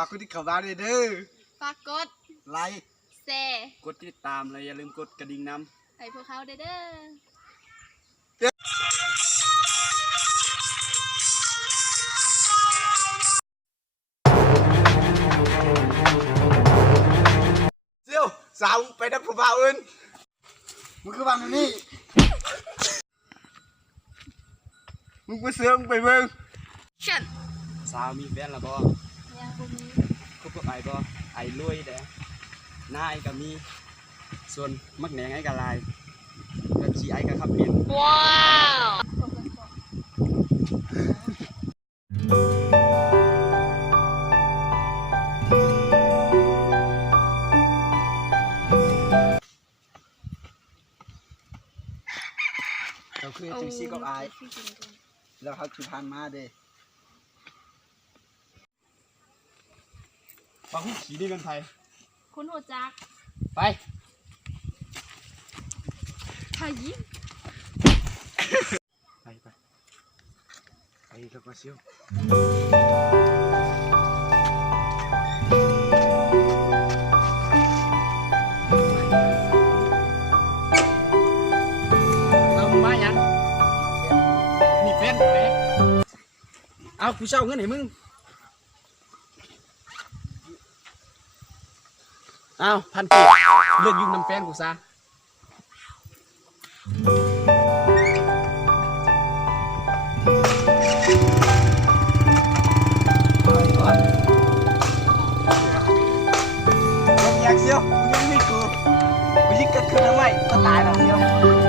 ากกดติดข่าวบ้านเลยเด้อฝากกดไลค์แชร์กดติดตามเลยอย่าลืมกดกระดิ่งนำให้พวกเขาเด้อเซียวสาวไปดับผู้บ่าวอื่นมึงคือบ้านนี่มึงไปเสืองไปเมืองฉันสาวมีแฟนแล้วบ่ยังบ่มีคบกับไอ้บ่ไอ้รวยเด้อหน้าไอ้ก็มีส่วนมักแหนงไอ้ก็ลายแบบสิไอ้ก็ขับเรียนว้าวเราคือจังซี่กับอายแล้วเขาคือผ่านมาเด้บางทีขี่นี่กันไทยคุณหัวจักไปไทยยิ้มไปกับมาเซียวเอามายังมีแฟนไหมเอากูเช่าเงินให้มึงเอาพันกีเลิกยุ่งน้ำแฟนกูซะอยากเซียวมึงยังไม่กูยิงกันคืนทำไมก็ตายแล้วเซียว